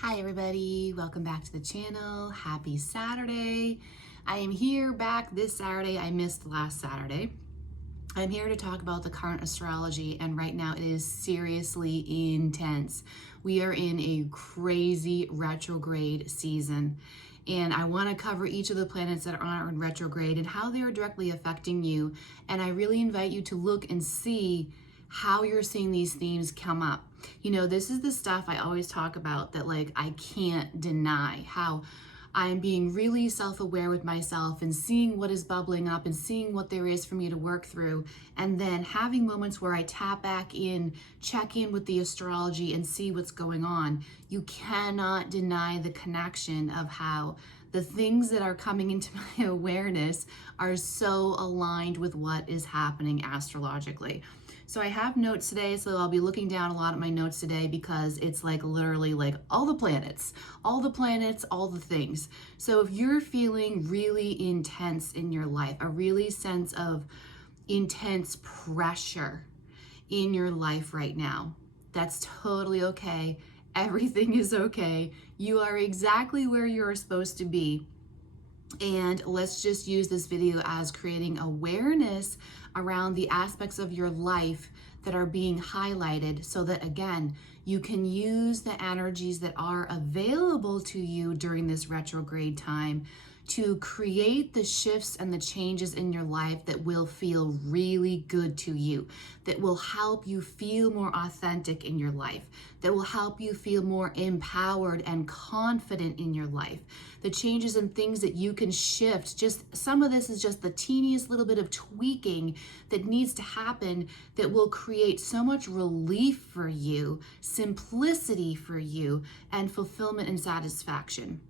Hi everybody, welcome back to the channel. Happy Saturday. I am here back this Saturday. I missed last Saturday. I'm here to talk about the current astrology, and right now it is seriously intense. We are in a crazy retrograde season, and I want to cover each of the planets that are in retrograde and how they are directly affecting you. And I really invite you to look and see how you're seeing these themes come up. You know, this is the stuff I always talk about that, like, I can't deny how I'm being really self-aware with myself and seeing what is bubbling up and seeing what there is for me to work through, and then having moments where I tap back in, check in with the astrology and see what's going on. You cannot deny the connection of how the things that are coming into my awareness are so aligned with what is happening astrologically. So I have notes today, so I'll be looking down a lot at my notes today because it's like literally like all the planets, all the things. So if you're feeling really intense in your life, a really sense of intense pressure in your life right now, that's totally okay. Everything is okay. You are exactly where you're supposed to be. And let's just use this video as creating awareness around the aspects of your life that are being highlighted so that, again, you can use the energies that are available to you during this retrograde time to create the shifts and the changes in your life that will feel really good to you, that will help you feel more authentic in your life, that will help you feel more empowered and confident in your life. The changes and things that you can shift, just some of this is just the teeniest little bit of tweaking that needs to happen that will create so much relief for you, simplicity for you, and fulfillment and satisfaction.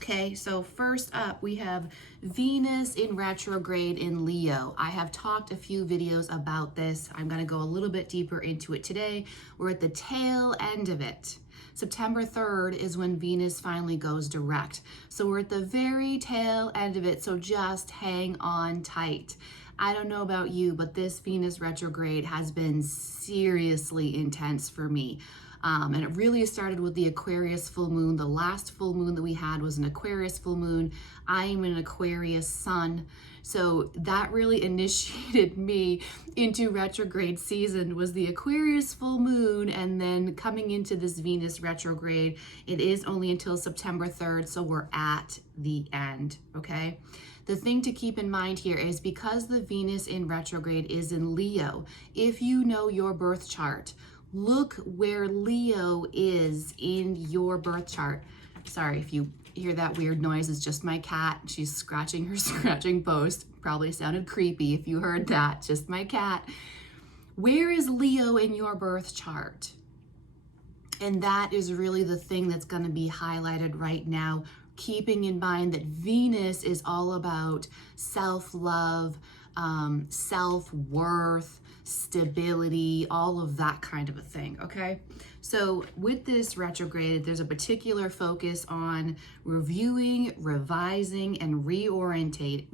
Okay, so first up, we have Venus in retrograde in Leo. I have talked a few videos about this. I'm going to go a little bit deeper into it today. We're at the tail end of it. September 3rd is when Venus finally goes direct. So we're at the very tail end of it, so just hang on tight. I don't know about you, but this Venus retrograde has been seriously intense for me. And it really started with the Aquarius full moon. The last full moon that we had was an Aquarius full moon. I am an Aquarius sun. So that really initiated me into retrograde season, was the Aquarius full moon, and then coming into this Venus retrograde. It is only until September 3rd, so we're at the end, okay? The thing to keep in mind here is because the Venus in retrograde is in Leo, if you know your birth chart, look where Leo is in your birth chart. Sorry if you hear that weird noise, it's just my cat. She's scratching her scratching post. Probably sounded creepy if you heard that, just my cat. Where is Leo in your birth chart? And that is really the thing that's going to be highlighted right now, keeping in mind that Venus is all about self-love, self-worth, stability, all of that kind of a thing, okay? So with this retrograde, there's a particular focus on reviewing, revising, and reorientating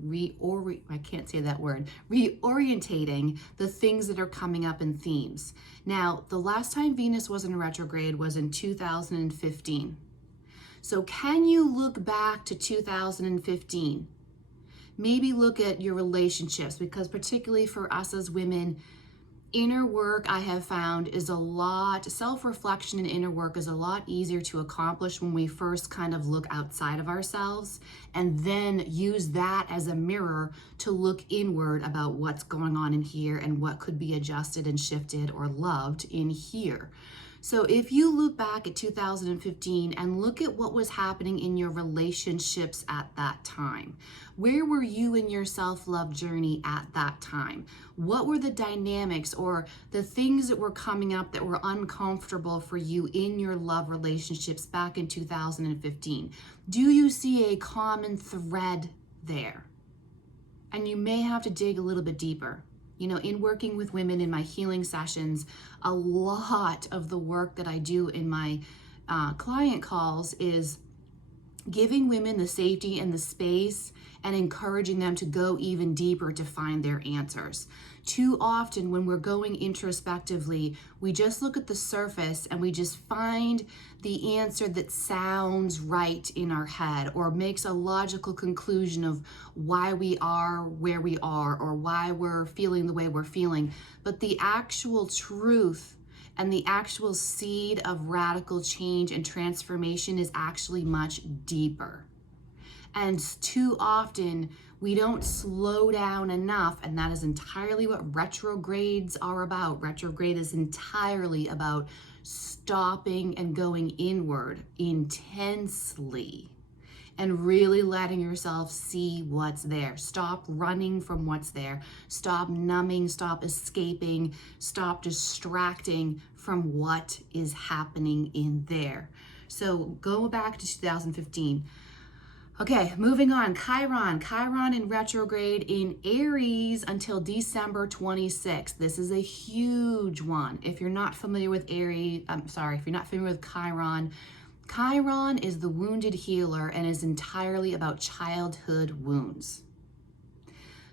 the things that are coming up in themes. Now, the last time Venus was in retrograde was in 2015. So can you look back to 2015? Maybe look at your relationships, because particularly for us as women, inner work I have found is a lot, self-reflection and inner work is a lot easier to accomplish when we first kind of look outside of ourselves and then use that as a mirror to look inward about what's going on in here and what could be adjusted and shifted or loved in here. So if you look back at 2015 and look at what was happening in your relationships at that time, where were you in your self-love journey at that time? What were the dynamics or the things that were coming up that were uncomfortable for you in your love relationships back in 2015? Do you see a common thread there? And you may have to dig a little bit deeper. You know, in working with women in my healing sessions, a lot of the work that I do in my client calls is giving women the safety and the space and encouraging them to go even deeper to find their answers. Too often when we're going introspectively, we just look at the surface and we just find the answer that sounds right in our head or makes a logical conclusion of why we are where we are or why we're feeling the way we're feeling. But the actual truth and the actual seed of radical change and transformation is actually much deeper. And too often we don't slow down enough, and that is entirely what retrogrades are about. Retrograde is entirely about stopping and going inward intensely and really letting yourself see what's there. Stop running from what's there. Stop numbing, stop escaping, stop distracting from what is happening in there. So go back to 2015. Okay, moving on. Chiron in retrograde in Aries until December 26th. This is a huge one. If you're not familiar with if you're not familiar with Chiron, Chiron is the wounded healer and is entirely about childhood wounds.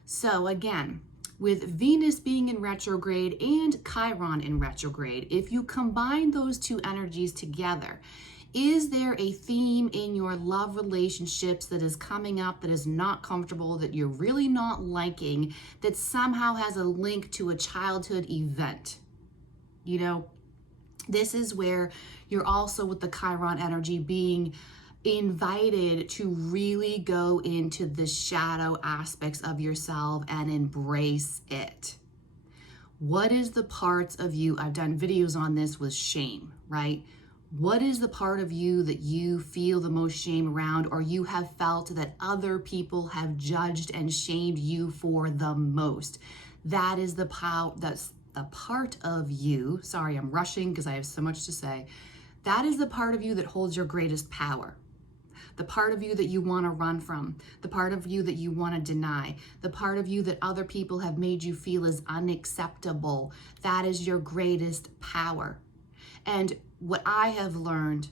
So again, with Venus being in retrograde and Chiron in retrograde, if you combine those two energies together, is there a theme in your love relationships that is coming up that is not comfortable, that you're really not liking, that somehow has a link to a childhood event? You know, this is where you're also with the Chiron energy being invited to really go into the shadow aspects of yourself and embrace it. What is the parts of you? I've done videos on this with shame, right? What is the part of you that you feel the most shame around, or you have felt that other people have judged and shamed you for the most? That is the that's the part of you. Sorry, I'm rushing because I have so much to say. That is the part of you that holds your greatest power. The part of you that you want to run from, the part of you that you want to deny, the part of you that other people have made you feel is unacceptable. That is your greatest power. And what I have learned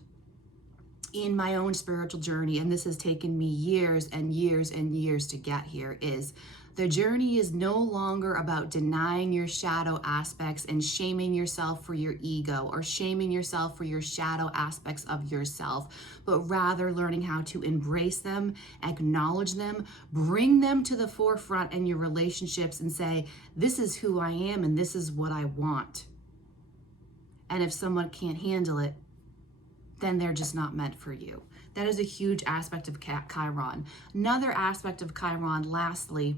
in my own spiritual journey, and this has taken me years and years and years to get here, is the journey is no longer about denying your shadow aspects and shaming yourself for your ego or shaming yourself for your shadow aspects of yourself, but rather learning how to embrace them, acknowledge them, bring them to the forefront in your relationships and say, this is who I am and this is what I want. And if someone can't handle it, then they're just not meant for you. That is a huge aspect of Chiron. Another aspect of Chiron, lastly,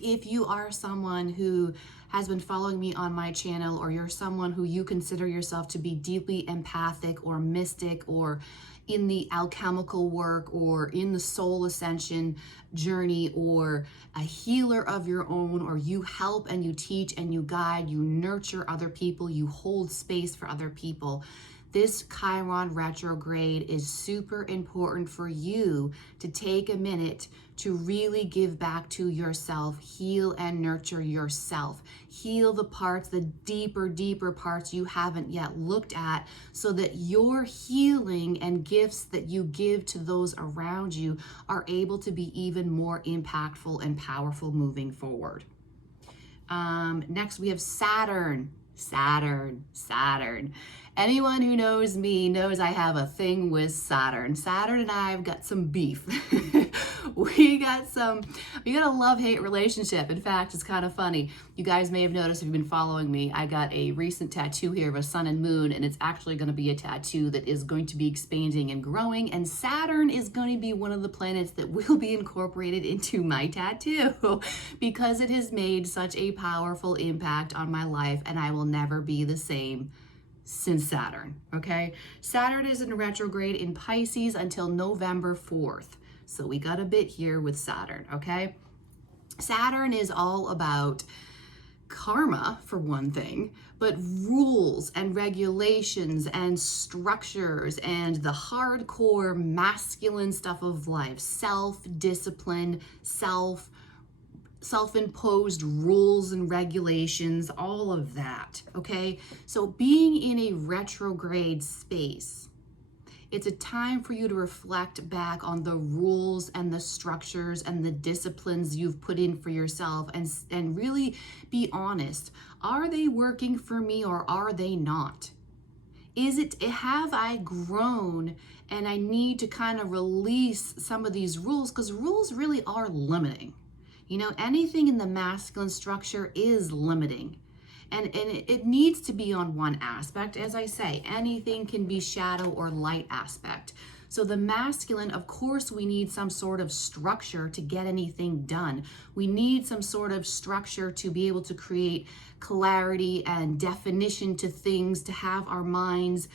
if you are someone who has been following me on my channel, or you're someone who you consider yourself to be deeply empathic or mystic or in the alchemical work or in the soul ascension journey or a healer of your own, or you help and you teach and you guide, you nurture other people, you hold space for other people, this Chiron retrograde is super important for you to take a minute to really give back to yourself, heal and nurture yourself, heal the parts, the deeper parts you haven't yet looked at, so that your healing and gifts that you give to those around you are able to be even more impactful and powerful moving forward. Next we have Saturn. Anyone who knows me knows I have a thing with Saturn. Saturn and I have got some beef. we got a love-hate relationship. In fact, it's kind of funny. You guys may have noticed if you've been following me, I got a recent tattoo here of a sun and moon, and it's actually going to be a tattoo that is going to be expanding and growing, and Saturn is going to be one of the planets that will be incorporated into my tattoo because it has made such a powerful impact on my life, and I will never be the same since Saturn, okay? Saturn is in retrograde in Pisces until November 4th. So we got a bit here with Saturn, okay? Saturn is all about karma, for one thing, but rules and regulations and structures and the hardcore masculine stuff of life, self-discipline, self-imposed rules and regulations, all of that, okay? So being in a retrograde space It's a time for you to reflect back on the rules and the structures and the disciplines you've put in for yourself, and really be honest. Are they working for me or are they not? Have I grown and I need to kind of release some of these rules, because rules really are limiting. You know, anything in the masculine structure is limiting. And it needs to be on one aspect. As I say, anything can be shadow or light aspect. So the masculine, of course, we need some sort of structure to get anything done. We need some sort of structure to be able to create clarity and definition to things, to have our minds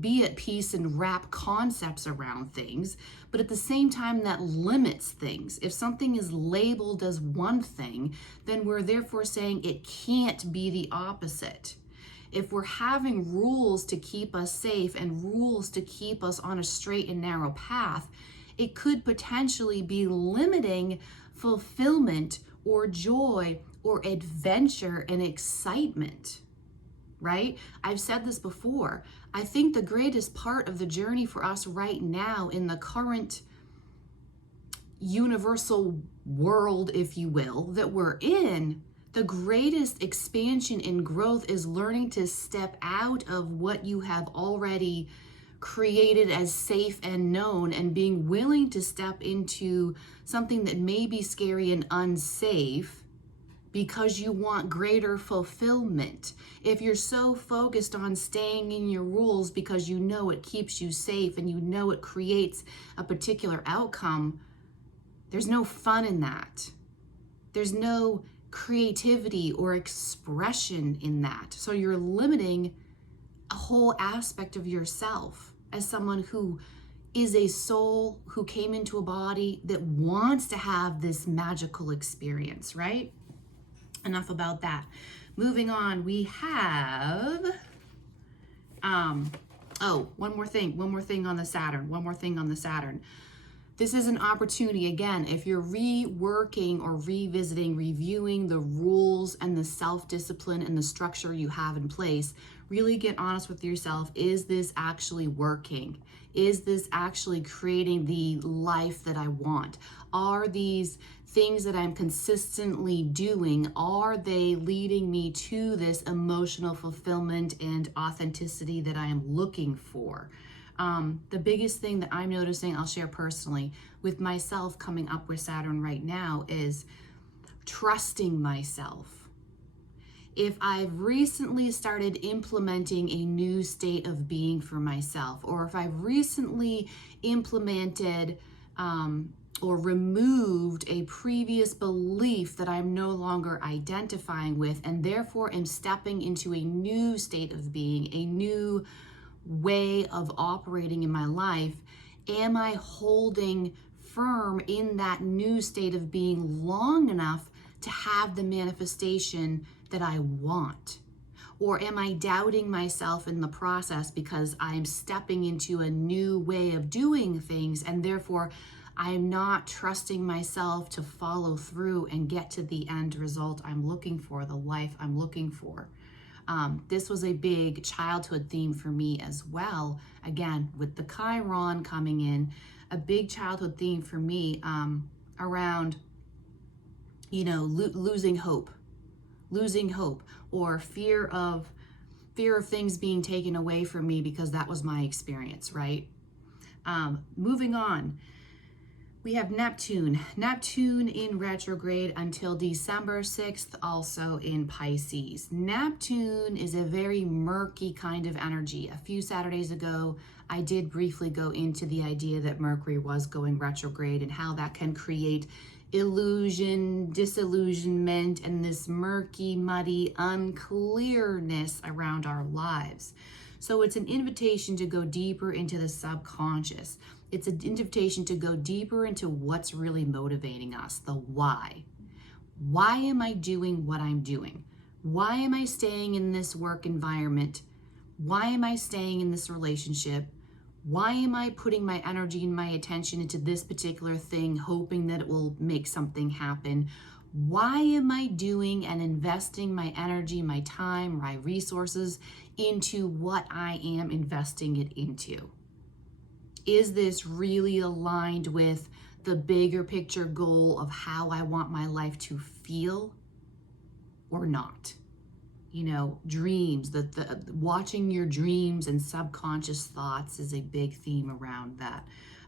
be at peace and wrap concepts around things. But at the same time, that limits things. If something is labeled as one thing, then we're therefore saying it can't be the opposite. If we're having rules to keep us safe and rules to keep us on a straight and narrow path, it could potentially be limiting fulfillment or joy or adventure and excitement, right? I've said this before. I think the greatest part of the journey for us right now in the current universal world, if you will, that we're in, the greatest expansion and growth is learning to step out of what you have already created as safe and known, and being willing to step into something that may be scary and unsafe because you want greater fulfillment. If you're so focused on staying in your rules because you know it keeps you safe and you know it creates a particular outcome, there's no fun in that. There's no creativity or expression in that. So you're limiting a whole aspect of yourself as someone who is a soul who came into a body that wants to have this magical experience, right? Enough about that. Moving on, we have, one more thing on the Saturn. This is an opportunity, again, if you're reworking or revisiting, reviewing the rules and the self-discipline and the structure you have in place, really get honest with yourself. Is this actually working? Is this actually creating the life that I want? Are these things that I'm consistently doing, are they leading me to this emotional fulfillment and authenticity that I am looking for? The biggest thing that I'm noticing, I'll share personally, with myself coming up with Saturn right now is trusting myself. If I've recently started implementing a new state of being for myself, or if I've recently implemented or removed a previous belief that I'm no longer identifying with, and therefore am stepping into a new state of being, a new way of operating in my life, am I holding firm in that new state of being long enough to have the manifestation that I want? Or am I doubting myself in the process because I'm stepping into a new way of doing things, and therefore I'm not trusting myself to follow through and get to the end result I'm looking for, the life I'm looking for? This was a big childhood theme for me as well. Again, with the Chiron coming in, a big childhood theme for me around, losing hope, or fear of things being taken away from me, because that was my experience, right? Moving on. We have Neptune in retrograde until December 6th, also in Pisces. Neptune is a very murky kind of energy. A few Saturdays ago, I did briefly go into the idea that Mercury was going retrograde and how that can create illusion, disillusionment, and this murky, muddy, unclearness around our lives. So it's an invitation to go deeper into the subconscious. It's an invitation to go deeper into what's really motivating us, the why. Why am I doing what I'm doing? Why am I staying in this work environment? Why am I staying in this relationship? Why am I putting my energy and my attention into this particular thing, hoping that it will make something happen? Why am I doing and investing my energy, my time, my resources into what I am investing it into? Is this really aligned with the bigger picture goal of how I want my life to feel or not? You know, dreams, the watching your dreams and subconscious thoughts is a big theme around that.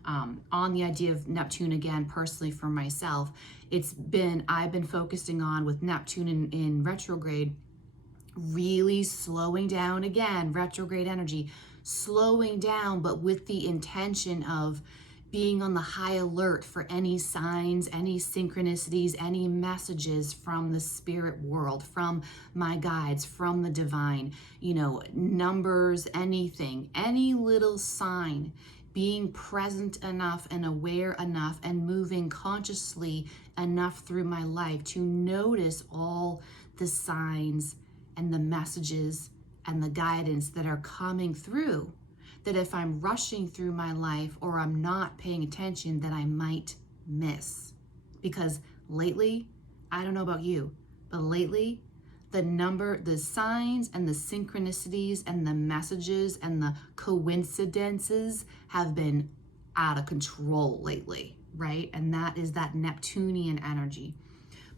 On the idea of Neptune, again, personally for myself, I've been focusing on with Neptune in retrograde, really slowing down, again, retrograde energy, slowing down, but with the intention of being on the high alert for any signs, any synchronicities, any messages from the spirit world, from my guides, from the divine, you know, numbers, anything, any little sign, being present enough and aware enough and moving consciously enough through my life to notice all the signs and the messages and the guidance that are coming through, that if I'm rushing through my life or I'm not paying attention, that I might miss. Because lately, I don't know about you, but lately, the signs and the synchronicities and the messages and the coincidences have been out of control lately, right? And that is that Neptunian energy.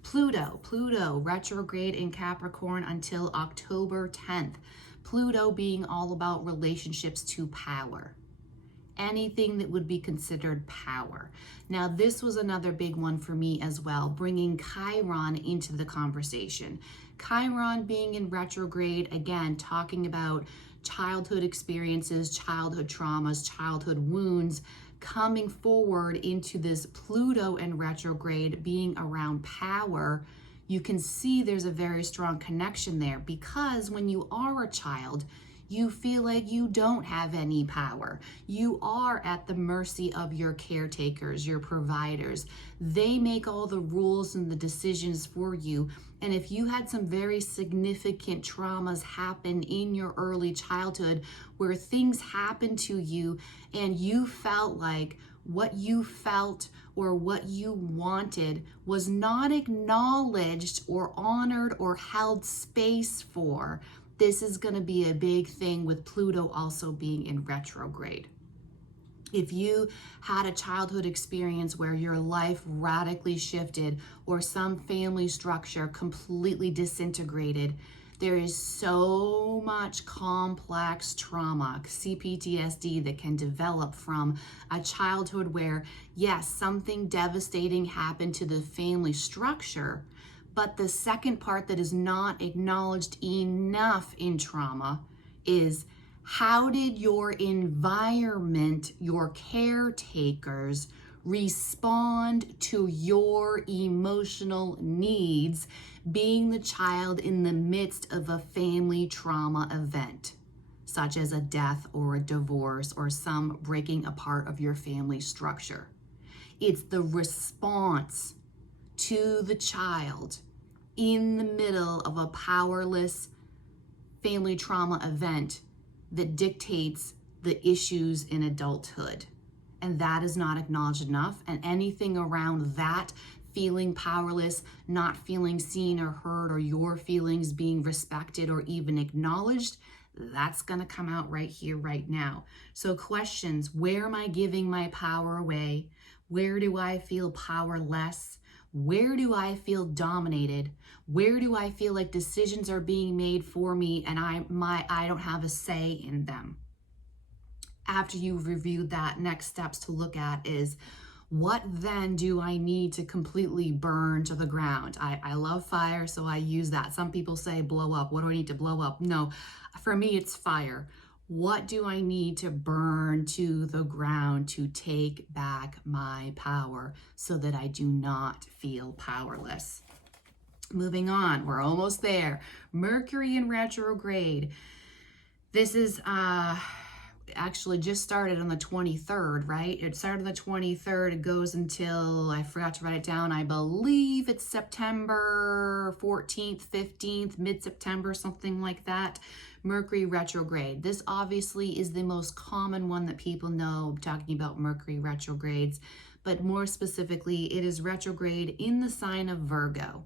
Pluto retrograde in Capricorn until October 10th. Pluto being all about relationships to power. Anything that would be considered power. Now, this was another big one for me as well, bringing Chiron into the conversation. Chiron being in retrograde, again, talking about childhood experiences, childhood traumas, childhood wounds, coming forward into this Pluto in retrograde being around power. You can see there's a very strong connection there, because when you are a child, you feel like you don't have any power. You are at the mercy of your caretakers, your providers. They make all the rules and the decisions for you. And if you had some very significant traumas happen in your early childhood where things happened to you and you felt like what you felt or what you wanted was not acknowledged or honored or held space for, this is going to be a big thing with Pluto also being in retrograde. If you had a childhood experience where your life radically shifted or some family structure completely disintegrated, there is so much complex trauma, CPTSD, that can develop from a childhood where, yes, something devastating happened to the family structure, but the second part that is not acknowledged enough in trauma is, how did your environment, your caretakers, respond to your emotional needs being the child in the midst of a family trauma event, such as a death or a divorce or some breaking apart of your family structure? It's the response to the child in the middle of a powerless family trauma event that dictates the issues in adulthood. And that is not acknowledged enough. And anything around that, feeling powerless, not feeling seen or heard, or your feelings being respected or even acknowledged, that's going to come out right here, right now. So questions: where am I giving my power away? Where do I feel powerless? Where do I feel dominated? Where do I feel like decisions are being made for me and I don't have a say in them? After you've reviewed that, next steps to look at is, what then do I need to completely burn to the ground? I love fire, so I use that. Some people say blow up. What do I need to blow up? No, for me, it's fire. What do I need to burn to the ground to take back my power so that I do not feel powerless? Moving on, we're almost there. Mercury in retrograde. This is actually just started on the 23rd, right? It started on the 23rd. It goes until, I forgot to write it down, I believe it's September 14th, 15th, mid-September, something like that. Mercury retrograde. This obviously is the most common one that people know, talking about Mercury retrogrades, but more specifically, it is retrograde in the sign of Virgo.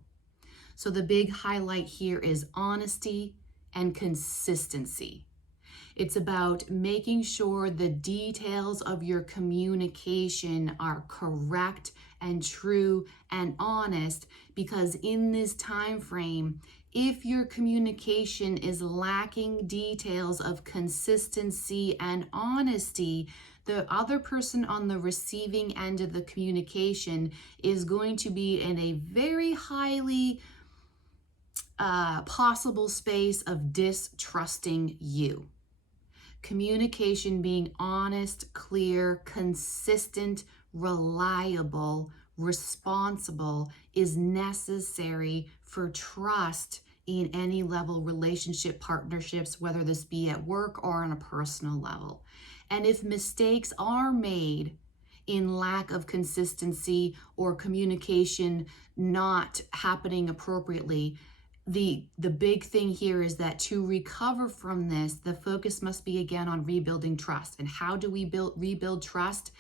So the big highlight here is honesty and consistency. It's about making sure the details of your communication are correct and true and honest, because in this time frame, if your communication is lacking details of consistency and honesty, the other person on the receiving end of the communication is going to be in a very highly possible space of distrusting you. Communication being honest, clear, consistent, reliable, responsible is necessary for trust in any level relationship partnerships, whether this be at work or on a personal level. And if mistakes are made in lack of consistency or communication not happening appropriately, the big thing here is that to recover from this, the focus must be again on rebuilding trust. And how do we rebuild trust?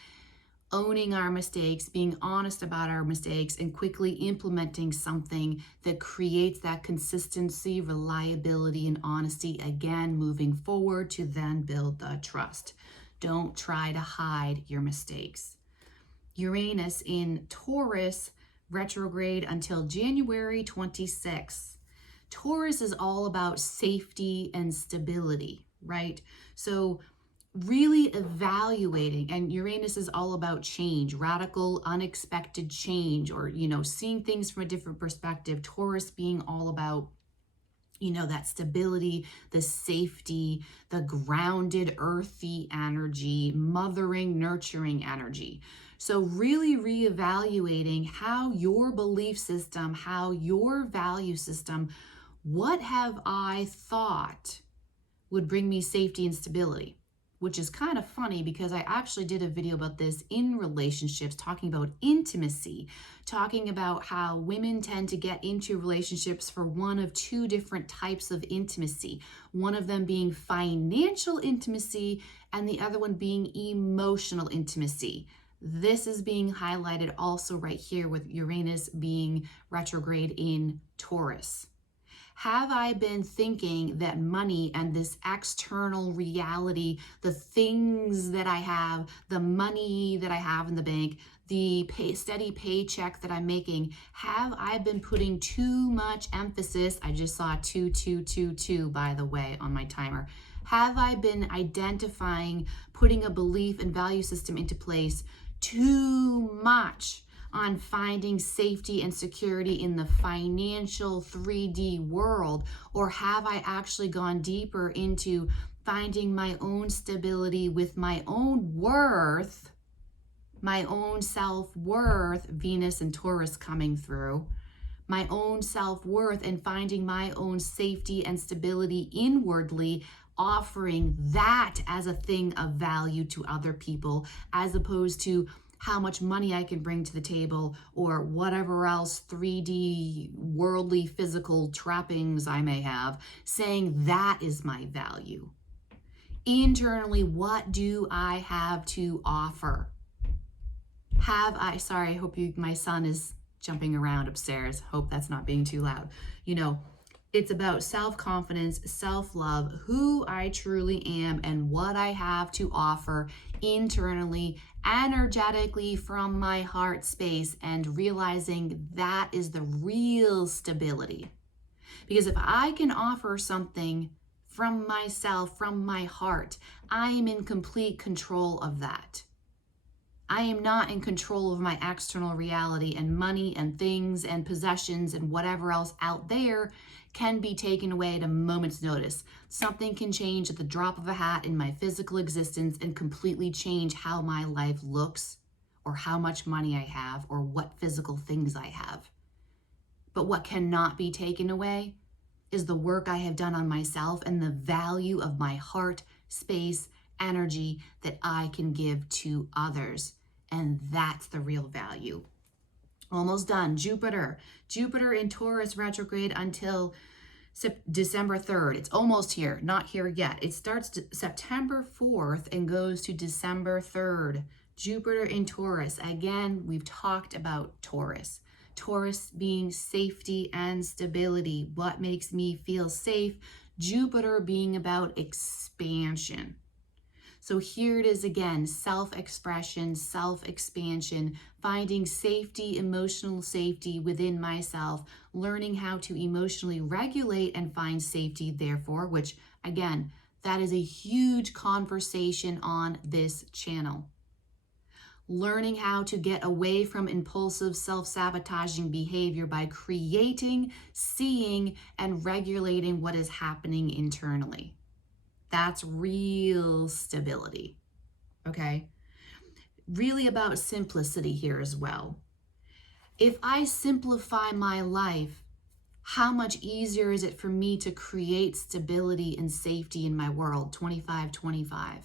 Owning our mistakes, being honest about our mistakes, and quickly implementing something that creates that consistency, reliability, and honesty, again, moving forward to then build the trust. Don't try to hide your mistakes. Uranus in Taurus retrograde until January 26th. Taurus is all about safety and stability, right? So really evaluating, and Uranus is all about change, radical, unexpected change, or, seeing things from a different perspective. Taurus being all about, that stability, the safety, the grounded, earthy energy, mothering, nurturing energy. So really reevaluating how your belief system, how your value system, what have I thought would bring me safety and stability? Which is kind of funny because I actually did a video about this in relationships, talking about intimacy, talking about how women tend to get into relationships for one of two different types of intimacy. One of them being financial intimacy and the other one being emotional intimacy. This is being highlighted also right here with Uranus being retrograde in Taurus. Have I been thinking that money and this external reality, the things that I have, the money that I have in the bank, the steady paycheck that I'm making, have I been putting too much emphasis? I just saw 2222, by the way, on my timer. Have I been identifying, putting a belief and value system into place too much on finding safety and security in the financial 3D world? Or have I actually gone deeper into finding my own stability with my own worth, my own self-worth, Venus and Taurus coming through, my own self-worth, and finding my own safety and stability inwardly, offering that as a thing of value to other people, as opposed to how much money I can bring to the table or whatever else 3D worldly physical trappings I may have, saying that is my value. Internally, what do I have to offer? Sorry, I hope my son is jumping around upstairs. Hope that's not being too loud. It's about self-confidence, self-love, who I truly am and what I have to offer internally, energetically from my heart space, and realizing that is the real stability. Because if I can offer something from myself, from my heart, I am in complete control of that. I am not in control of my external reality, and money and things and possessions and whatever else out there can be taken away at a moment's notice. Something can change at the drop of a hat in my physical existence and completely change how my life looks, or how much money I have, or what physical things I have. But what cannot be taken away is the work I have done on myself and the value of my heart, space, energy that I can give to others. And that's the real value. Almost done. Jupiter in Taurus retrograde until December 3rd. It's almost here, not here yet. It starts September 4th and goes to December 3rd. Jupiter in Taurus. Again, we've talked about Taurus. Taurus being safety and stability. What makes me feel safe Jupiter being about expansion. So here it is again, self-expression, self-expansion, finding safety, emotional safety within myself, learning how to emotionally regulate and find safety, therefore, which again, that is a huge conversation on this channel. Learning how to get away from impulsive self-sabotaging behavior by creating, seeing, and regulating what is happening internally. That's real stability, okay? Really about simplicity here as well. If I simplify my life, how much easier is it for me to create stability and safety in my world, 25-25?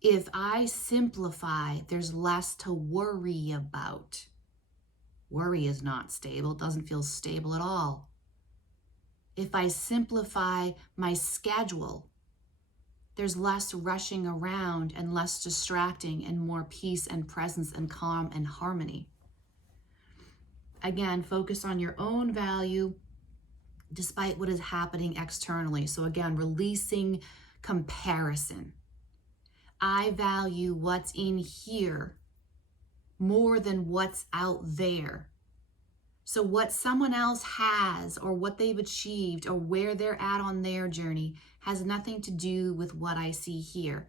If I simplify, there's less to worry about. Worry is not stable, it doesn't feel stable at all. If I simplify my schedule, there's less rushing around and less distracting and more peace and presence and calm and harmony. Again, focus on your own value despite what is happening externally. So again, releasing comparison. I value what's in here more than what's out there. So what someone else has or what they've achieved or where they're at on their journey has nothing to do with what I see here.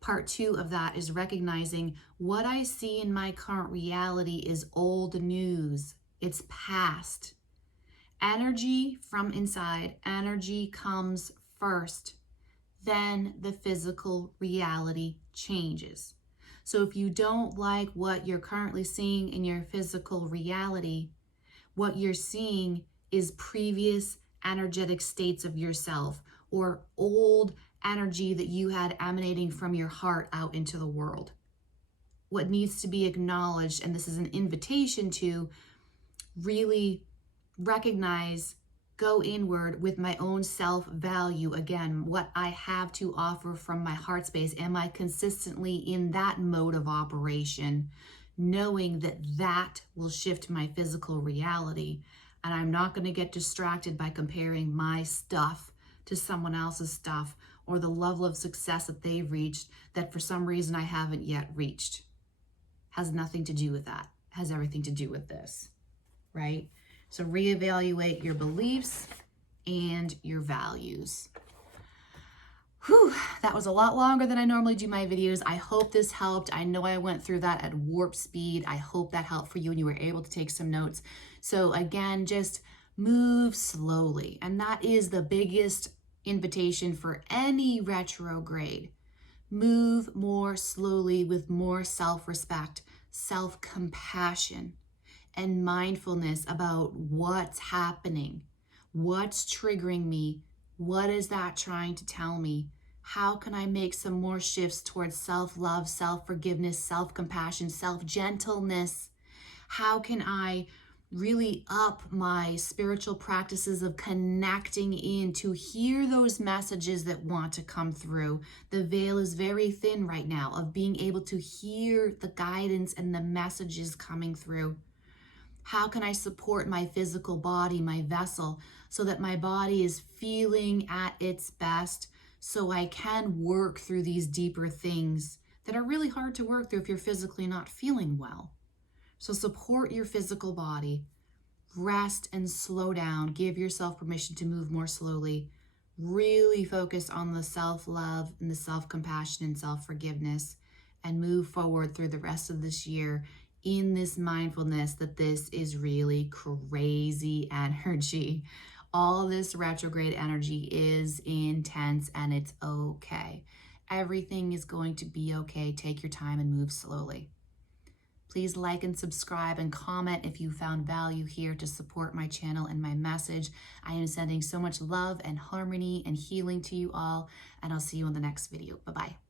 Part 2 of that is recognizing what I see in my current reality is old news. It's past. Energy from inside, energy comes first. Then the physical reality changes. So if you don't like what you're currently seeing in your physical reality, what you're seeing is previous energetic states of yourself or old energy that you had emanating from your heart out into the world. What needs to be acknowledged, and this is an invitation to really recognize, go inward with my own self-value. Again, what I have to offer from my heart space. Am I consistently in that mode of operation, knowing that that will shift my physical reality? And I'm not going to get distracted by comparing my stuff to someone else's stuff or the level of success that they've reached that for some reason I haven't yet reached. Has nothing to do with that. Has everything to do with this, right? So reevaluate your beliefs and your values. Whew, that was a lot longer than I normally do my videos. I hope this helped. I know I went through that at warp speed. I hope that helped for you and you were able to take some notes. So again, just move slowly. And that is the biggest invitation for any retrograde. Move more slowly with more self-respect, self-compassion, and mindfulness about what's happening, what's triggering me, what is that trying to tell me? How can I make some more shifts towards self-love, self-forgiveness, self-compassion, self-gentleness? How can I really up my spiritual practices of connecting in to hear those messages that want to come through? The veil is very thin right now of being able to hear the guidance and the messages coming through. How can I support my physical body, my vessel, so that my body is feeling at its best, so I can work through these deeper things that are really hard to work through if you're physically not feeling well? So support your physical body, rest and slow down, give yourself permission to move more slowly, really focus on the self-love and the self-compassion and self-forgiveness, and move forward through the rest of this year in this mindfulness that this is really crazy energy. All this retrograde energy is intense and it's okay. Everything is going to be okay. Take your time and move slowly. Please like and subscribe and comment if you found value here to support my channel and my message. I am sending so much love and harmony and healing to you all, and I'll see you in the next video. Bye-bye.